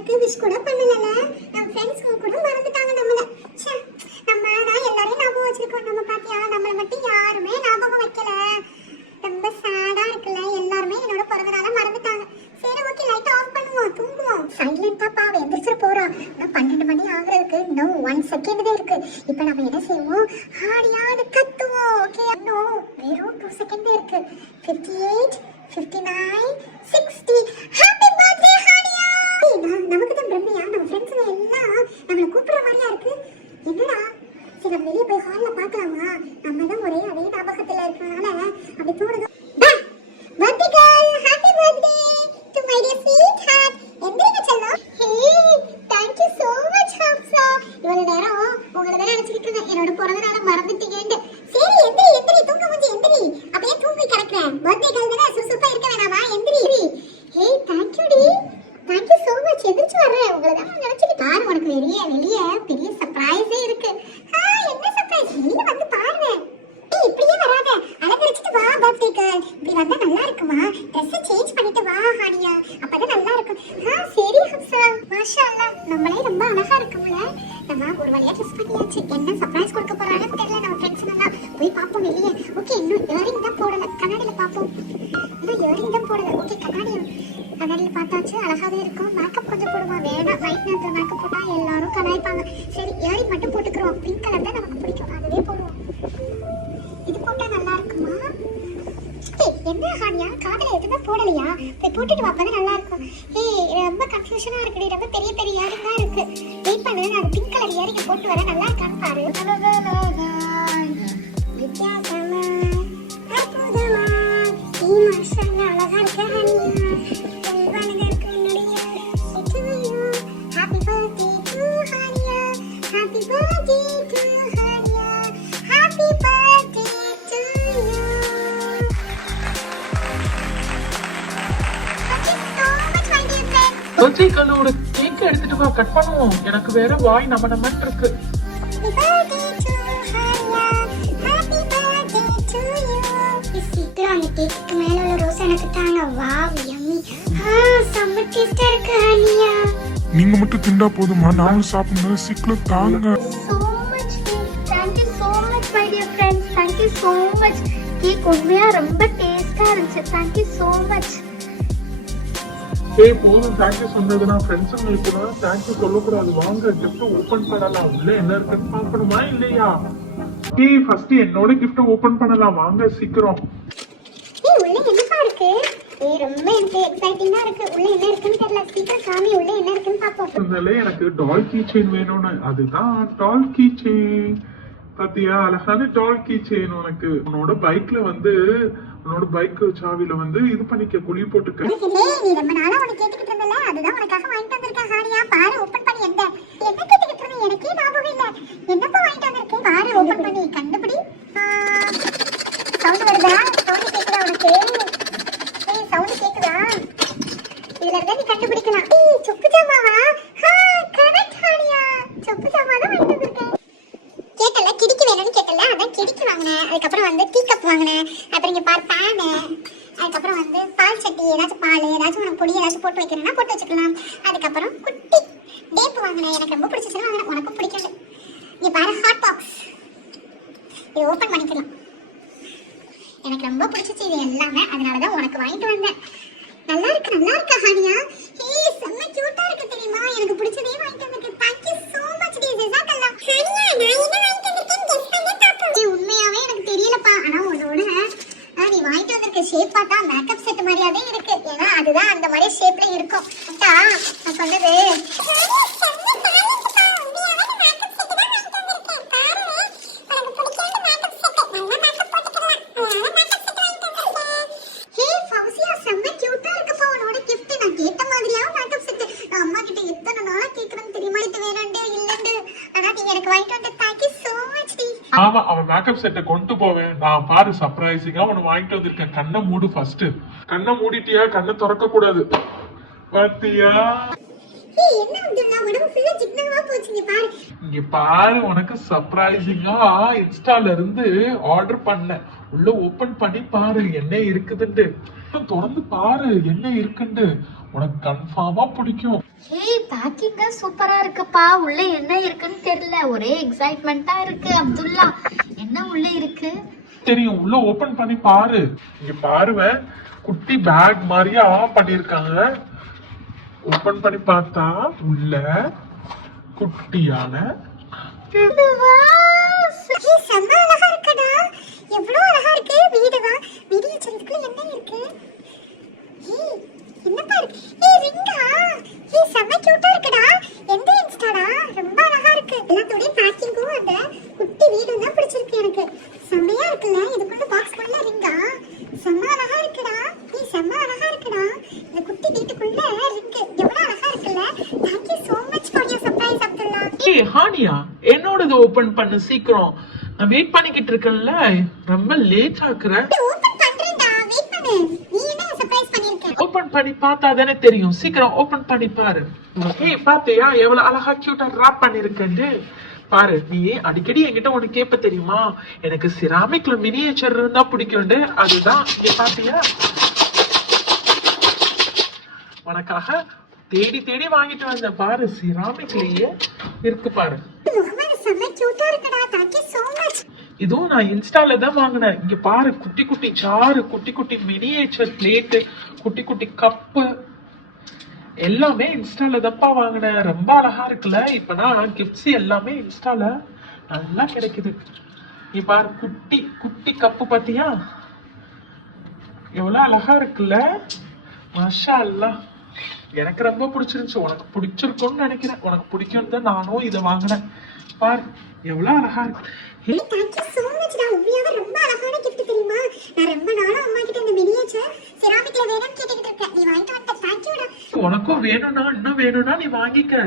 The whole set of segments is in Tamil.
நம்மளுக்கு விஷ் கூட பண்ணலல. நம்ம ஃப்ரெண்ட்ஸ் கூட மறந்துட்டாங்க நம்மள. ச்சே, நம்ம தான் எல்லாரையும் ஞாபகம் வச்சிருக்கோம். நம்ம பாத்தியா நம்மள மட்டும் யாருமே ஞாபகம் வைக்கல. ரொம்ப சேடா இருக்குல்ல. எல்லாரும் என்னோட பிறந்த நாளை மறந்துட்டாங்க. சரி ஓகே, லைட் ஆஃப் பண்ணுவோம், தூங்குவோம். சைலண்டா பாவ எந்திரிச்சு போறோம். இன்னும் 12 மணி ஆகுறதுக்கு இன்னும் 1 செகண்ட் தான் இருக்கு. இப்போ நம்ம என்ன செய்வோம்? ஹாடியான்னு கத்துவோம். ஓகே, இன்னும் வெறும் 2 செகண்ட் இருக்கு. 58, 59, 60. Happy birthday Hadiya. நமக்கு தான் பிரம்மையா? நம்ம ஃப்ரெண்ட்ஸ் எல்லாம் நம்மள கூப்பிடுற மாதிரியா இருக்கு. என்னடா, சரி நம்ம வெளியே போய் ஹால்ல பார்க்கலாமா? நம்ம தான் ஒரே அதே ஞாபகத்துல இருக்கனால அப்படி தோணுது. Birthday girl, happy birthday to my dear sweetheart. எந்திரிங்க செல்லம். ஹே, thank you so much Hafsa. இவ்வளவு நேரம் உங்களை தான் நினைச்சிட்டு இருந்தேன், என்னோட பிறந்த நாளை மறந்துட்டீங்கன்னு. சரி எந்திரி எந்திரி, தூங்க முடிஞ்சு எந்திரி. அப்படியே தூங்கி கிடக்குறேன். பர்த்டே கேர்ள் தானே, சுறுசுறுப்பா இருக்க வேணாமா? எந்திரி. ஹே, thank you டி, thank you so much. எந்திரிச்சு வரேன். உங்களை தான் நினைச்சிட்டு பாரு. உனக்கு வெளியே பெரிய சர்ப்ரைஸே இருக்கு. என்ன சர்ப்ரைஸ்? நீங்க வந்து பாருங்க. இப்படியே வராத, அலங்கரிச்சிட்டு வா பர்த்டே கேர்ள். இப்படி வந்தா நல்லா இருக்குமா? ட்ரெஸ் சேஞ்ச் பண்ணிட்டு வா ஹானியா, அப்பதான் நல்லா இருக்கும். சரி ஹப்சா. மாஷா அல்லாஹ், நம்மளே ரொம்ப அழகா இருக்கும்ல. நம்ம ஒரு வழியா ட்ரெஸ் பண்ணியாச்சு. என்ன சர்ப்ரைஸ் கொடுக்க போறாங்கன்னு தெரியல. நம்ம ஃப்ரெண்ட்ஸ் எல்லாம் போய் பாப்போம் வெளியே. ஓகே, இன்னும் இயரிங் தான் போடல. கண்ணாடியில பாப்போம். இன்னும் இயரிங் தான் போடல. ஓகே, கண்ணாடியில பார்த்தாச்சு. அழகாவே இருக்கும். மேக்கப் கொஞ்சம் போடுமா? வேணாம், நைட் நேரத்துல மேக்கப் போட்டா எல்லாரும் கலாய்ப்பாங்க. சரி, இயரிங் மட்டும் போட்டுக்கிறோம். பிங்க் கலர் தான் நமக்கு பிடிக்கும், அதுவே போடுவோம். இது போட்டா நல்லா இருக்குமா? என்ன ஹானியா, காதல எதுவுமே போடலையா? போய் போட்டுட்டு வாப்பதான் நல்லா இருக்கும். ரொம்ப கன்ஃபியூஷனா இருக்குடி. ரொம்ப பெரிய பெரிய இயரிங் தான் இருக்கு. வெயிட் பண்ணு, நான் பிங்க் கலர் இயரிங் போட்டு வரேன். நல்லா இருக்கான்னு பாரு. வித்தியாசமா அற்புதமா மாஷா அழகா இருக்க Haniya. Happy birthday to Haniya, happy birthday to Haniya, happy birthday to you. Birthday கலோட கேக் எடுத்துட்டு வா, கட் பண்ணுவோம். எனக்கு வேற வாய் நம்ம இருக்கு. சீக்கிரம் அந்த கேக்கு மேல உள்ள ரோஸ் எனக்கு தாங்க. Wow, yummy. செம்ம டேஸ்டா இருக்கு ஹானியா. நீங்க மட்டும் திண்டா போதுமா? நானும் சாப்பிடணும். சீக்கிரம் தாங்க. so much thank you so much my dear friends. thank you so much. Cake உண்மையா ரொம்ப டேஸ்டா இருந்துச்சு. thank you so much. போதும் தேங்க்யூ சொன்னதுனா ஃப்ரெண்ட்ஸுங்களுக்கு தான் தேங்க்யூ சொல்லக்கூடாது. வாங்க கிஃப்ட் ஓபன் பண்ணலாம். உள்ள என்ன இருக்குன்னு பார்க்கணுமா இல்லையா? ஃபர்ஸ்ட் என்னோட கிஃப்ட் ஓபன் பண்ணலாம். வாங்க சீக்கிரம். உள்ள என்னப்பா இருக்கு? ரொம்ப எனக்கு எக்ஸைட்டிங்கா இருக்கு. உள்ள என்ன இருக்குன்னு தெரியல. சீக்கிரம் காமி, உள்ள என்ன இருக்குன்னு பாப்போம். அதனால எனக்கு டால் கீ செயின் வேணும்னு. அதுதான் டால் கீ செயின். பாத்தியா, அழகான டால் கீ செயின். உனக்கு உன்னோட பைக்ல வந்து உன்னோட பைக் சாவில வந்து இது பண்ணிக்க, குழி போட்டுக்க. நீ ரொம்ப நாளா உனக்கு கேட்டுக்கிட்டு இருந்தல, அதுதான் உனக்காக வாங்கிட்டு வந்திருக்கேன் ஹானியா. பாரு, ஓபன் பண்ணி என்ன கேட்டுக்கிட்டு இருந்தேன், எனக்கே ஞாபகம் இல்ல. என்னப்பா வாங்கிட்டு வந்திருக்கேன் பாரு, ஓபன் பண்ணி கண்டுபிடி. சவுண்ட் வருதா? சவுண்ட் கேக்குதா உனக்கு? சவுண்ட் கேக்குதா? இதுல இருந்தா நீ கண்டுபிடிக்கலாம். சொப்பு ஜாமாவா? கரெக்ட் ஹானியா, சொப்பு ஜாமா தான் வாங்கிட்டு வந்திருக்கேன். கேட்டல, கிடிக்கு வேணும்னு கேட்டல, அதான் கிடிக்கு வாங்கினேன். அதுக்கப்புறம் வந்து டீ கப் வாங்கினேன். அப்புறம் இங்க பாரு பேனு. அதுக்கப்புறம் வந்து பால் சட்டி, ஏதாச்சும் பால், ஏதாச்சும் உனக்கு பொடி ஏதாச்சும் போட்டு வைக்கணும்னா போட்டு வச்சுக்கலாம். அதுக்கப்புறம் குட்டி டேப்பு வாங்கினேன். எனக்கு ரொம்ப பிடிச்சிச்சுன்னு வாங்கினேன். உனக்கும் பிடிக்கல. இங்க பாரு ஹாட் பாக்ஸ். இது ஓப்பன் பண்ணிக்கலாம். எனக்கு ரொம்ப பிடிச்சிச்சு இது எல்லாமே, அதனாலதான் உனக்கு வாங்கிட்டு வந்தேன். நல்லா இருக்கு ஹானியா. செம்ம கியூட்டா இருக்கு தெரியுமா? எனக்கு பிடிச்சதே வாங்கிட்டு வந்திருக்கேன். thank you so much டி ஜஸாக்கல்லாஹ். ஹானியா, நான் என்ன வாங்கிட்டு வந்திருக்கேன் கெஸ் பண்ணி பாப்போம். உண்மையாவே எனக்கு தெரியலப்பா. ஆனா உன்னோட நீ வாங்கிட்டு வந்திருக்க ஷேப் பார்த்தா மேக்கப் செட் மாதிரியாவே இருக்கு. ஏன்னா அதுதான் அந்த மாதிரி ஷேப்ல இருக்கும். நான் சொன்னது ஆமா, அவன் மேக்கப் செட்டை கொண்டு போவேன். நான் பாரு சர்ப்ரைசிங்கா உன்னை வாங்கிட்டு வந்திருக்கேன். கண்ணை மூடு ஃபர்ஸ்ட். கண்ணை மூடிட்டியா? கண்ணை திறக்க கூடாது. பாத்தியா? இங்க பாரு, உனக்கு சர்ப்ரைசிங்கா இன்ஸ்டால இருந்து ஆர்டர் பண்ண. உள்ள ஓபன் பண்ணி பாரு என்ன இருக்குதுன்னு. திறந்து பாரு என்ன இருக்குன்னு. உனக்கு கன்ஃபார்மா பிடிக்கும். ஏய் பேக்கிங்க சூப்பரா இருக்குப்பா. உள்ள என்ன இருக்குன்னு தெரியல, ஒரே எக்ஸைட்மெண்டா இருக்கு. அப்துல்லா என்ன உள்ள இருக்கு தெரியும், உள்ள ஓபன் பண்ணி பாரு. இங்க பாருவேன், குட்டி பேக் மாதிரியா பண்ணிருக்காங்க. ஓபன் பண்ணி பார்த்தா உள்ள குட்டியான செம்ம அழகா இருக்குடா. எவ்வளவு அழகா இருக்கு வீடுவா. மினியேச்சருக்குள்ள என்ன இருக்கு? ஏய் என்னப்பா இருக்கு? ஏய் ரிங்கா. ஏய் செம்ம கியூட்டா இருக்குடா. எந்த இன்ஸ்டாடா? ரொம்ப அழகா இருக்கு. எல்லாத்தோட பேக்கிங்கும் அந்த குட்டி வீடும் தான் பிடிச்சிருக்கு எனக்கு. செம்மையா இருக்குல்ல. இதுக்குள்ள பாக்ஸ் ஃபுல்லா ரிங்கா. செம்ம அழகா இருக்குடா. ஏய் செம்ம அழகா இருக்குடா. இந்த குட்டி வீட்டுக்குள்ள ரிங்கு எவ்வளவு அழகா இருக்குல்ல. Thank you so much for your surprise Abdullah. ஏய் ஹானியா, என்னோடது ஓபன் பண்ணு சீக்கிரம். நான் வெயிட் பண்ணிக்கிட்டு இருக்கேன்ல, ரொம்ப லேட் ஆக்குற. ஓபன் பண்றேன்டா, வெயிட் பண்ணு. நீ என்ன சர்ப்ரைஸ் பண்ணிருக்க? ஓபன் பண்ணி பார்த்தா தானே தெரியும். சீக்கிரம் ஓபன் பண்ணி பாரு. ஏய் பாத்தியா எவ்வளவு அழகா கியூட்டா ராப் பண்ணிருக்கேன்னு பாரு. நீ அடிக்கடி என்கிட்ட ஒண்ணு கேப்ப தெரியுமா, எனக்கு சிராமிக்ல மினியேச்சர் இருந்தா பிடிக்கும்னு. அதுதான் பாத்தியா உனக்காக தேடி தேடி வாங்கிட்டு வந்தேன். பாரு சிராமிக்லயே இருக்கு பாரு. முகமது செம்ம கியூட்டா இருக்குடா. Thank you so much. இதுவும் நான் இன்ஸ்டால தான் வாங்கினேன். இங்க பாரு, குட்டி குட்டி ஜாரு, குட்டி குட்டி மினியேச்சர் பிளேட், குட்டி குட்டி கப்பு எல்லாமே இன்ஸ்டால தப்பா வாங்கினேன். ரொம்ப அழகா இருக்குல்ல. இப்ப நான் கிஃப்ட்ஸ் எல்லாமே இன்ஸ்டால நல்லா கிடைக்குது. நீ பாரு, குட்டி குட்டி கப்பு பாத்தியா எவ்வளவு அழகா இருக்குல்ல. மாஷா அல்லாஹ், எனக்கு ரொம்ப பிடிச்சிருந்துச்சு. உனக்கு பிடிச்சிருக்கும்னு நினைக்கிறேன். உனக்கு பிடிக்கும்னு தான் நானும் இதை வாங்கினேன். பாரு எவ்வளவு அழகா இருக்கு. Hey, thank you so much டா. உண்மையாவே ரொம்ப அழகான gift தெரியுமா? நான் ரொம்ப நாளா அம்மா கிட்ட இந்த மினியேச்சர் செராமிக்ல வேணும்னு கேட்டுக்கிட்டு இருக்கேன். நீ வாங்கிட்டு வந்த. Thank you டா. உனக்கும் வேணும்னா இன்னும் வேணும்னா நீ வாங்கிக்க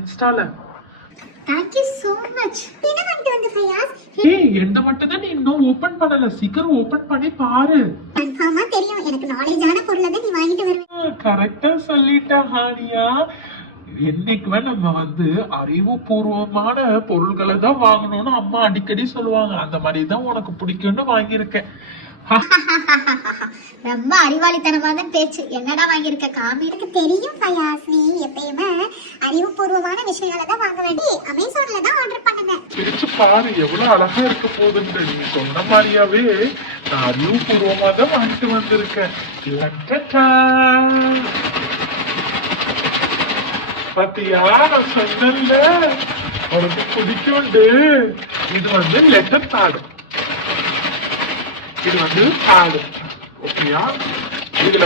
இன்ஸ்டால. Thank you so much. என்ன வாங்கிட்டு வந்த ஃபயாஸ்? ஏய் எந்த மட்டும் தான் நீ இன்னும் ஓபன் பண்ணல. சீக்கிரம் ஓபன் பண்ணி பாரு. கன்ஃபார்மா தெரியும். எனக்கு நாலேஜான பொருளை தான் நீ வாங்கிட்டு வருவே. கரெக்டா சொல்லிட்ட ஹானியா. என்னைக்குமே நம்ம அறிவுபூர்வமான பொருள்களை தான் வாங்கணும்னு அம்மா அடிக்கடி சொல்லுவாங்க. அந்த மாதிரி தான் உனக்கு பிடிக்கும்னு வாங்கியிருக்கேன். ரொம்ப அறிவாளித்தனமான பேச்சு. என்னடா வாங்கியிருக்க காமி. எனக்கு தெரியும் ஃபயாஸ், நீ எப்பயுமே அறிவுபூர்வமான விஷயங்களை தான் வாங்க வேண்டி அமேசான்ல தான் ஆர்டர் பண்ணுனேன். பிரிச்சு பாரு எவ்வளவு அழகா இருக்க போகுதுன்னு. நீ சொன்ன மாதிரியாவே நான் அறிவுபூர்வமா தான் வாங்கிட்டு வந்திருக்கேன். லட்டட்டா. பாத்தியா நான் சொன்னேன்ல உனக்கு பிடிக்கும்ண்டு. இது லெட்டர் பேடு. இது பேடு. ஓகேயா? இதுல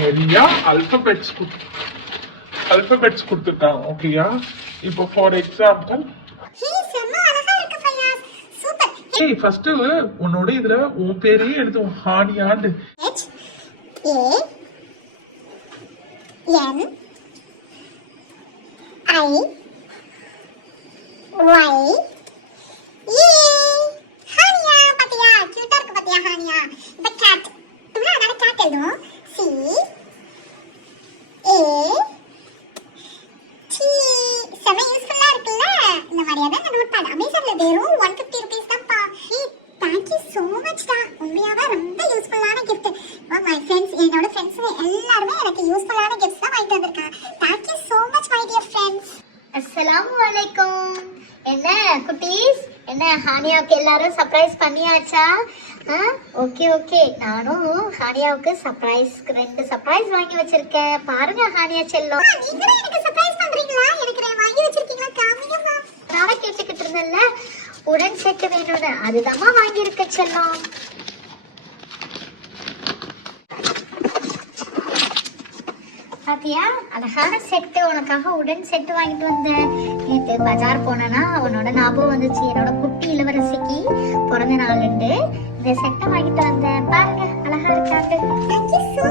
நிறைய அல்பபெட்ஸ் கொடுத்துருக்காங்க. ஓகேயா? இப்போ ஃபார் எக்ஸாம்பிள், ஹே செம்ம அழகா இருக்கு ஃபயாஸ். சூப்பர். ஏய் ஃபர்ஸ்ட் உன்னோட இதுல உன் பேரையே எழுது. ஹானியாண்டு. H A N I Y E. Haniya பாத்தியா? கியூட்டா இருக்கு பாத்தியா ஹானியா? இந்த கேட். இவ்வளவு அழகா கேட் எழுதும். C A T. செம்ம யூஸ்ஃபுல்லா இருக்குல்ல. இந்த மாதிரியா தான் நோட் பேட் அமேசான்ல வெறும் 150 rupees தான்ப்பா. Thank you so much டா. உண்மையாவே ரொம்ப யூஸ்ஃபுல்லான gift. my friends, என்னோட ஃப்ரெண்ட்ஸ் எல்லாரும் எனக்கு யூஸ்ஃபுல்லான gifts தான் வாங்கிட்டு வந்திருக்காங்க. Thank you so much my dear friends. அஸ்ஸலாமு அலைக்கும். என்ன குட்டீஸ், என்ன ஹானியாவுக்கு எல்லாரும் சர்ப்ரைஸ் பண்ணியாச்சா? Okay okay. நானும் ஹானியாவுக்கு 2 சர்ப்ரைஸ் வாங்கி வச்சிருக்கேன். பாருங்க ஹானியா செல்லம். நீங்களே எனக்கு சர்ப்ரைஸ் பண்றீங்களா? எனக்கு வாங்கி வச்சிருக்கீங்களா? காமிங்கம்மா. நான் கேட்டுக்கிட்டு இருந்தேன்ல உடன் செட் வேணும்னு, அதுதாம்மா வாங்கியிருக்க செல்லம். பாத்தியா அழகான செட்டு. உனக்காக உடன் செட்டு வாங்கிட்டு வந்தேன். நேற்று பஜார் போனேன்னா உன்னோட ஞாபகம் வந்துச்சு. என்னோட குட்டி இளவரசிக்கு பிறந்த நாளுண்டு இந்த செட்டை வாங்கிட்டு வந்தேன். பாருங்க அழகா இருக்காங்க. Thank you so